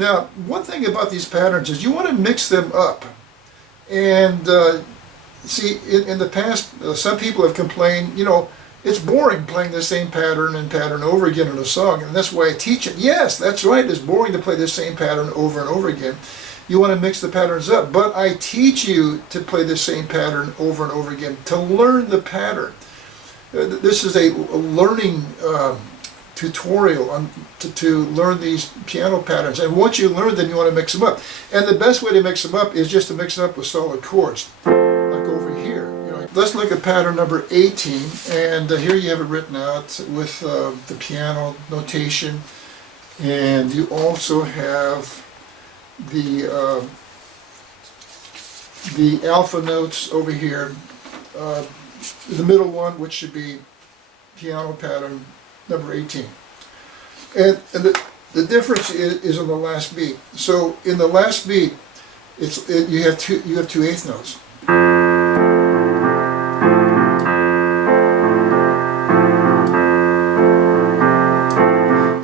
Now, one thing about these patterns is you want to mix them up. And see, in the past, some people have complained, you know, it's boring playing the same pattern and pattern over again in a song, and that's why I teach it. Yes, that's right, it's boring to play the same pattern over and over again. You want to mix the patterns up, but I teach you to play the same pattern over and over again, to learn the pattern. This is a learning tutorial to learn these piano patterns, and once you learn them, you want to mix them up. And the best way to mix them up is just to mix them up with solid chords, like over here. You know, let's look at pattern number 18, and here you have it written out with the piano notation, and you also have the alpha notes over here. The middle one, which should be piano pattern number 18. And the difference is in the last beat. So in the last beat, you have two eighth notes.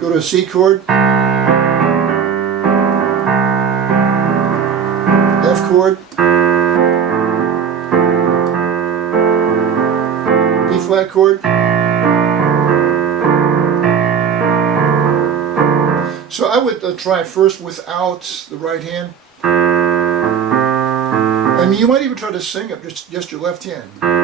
Go to a C chord, F chord, B flat chord. So I would try first without the right hand. I mean, you might even try to sing it just your left hand.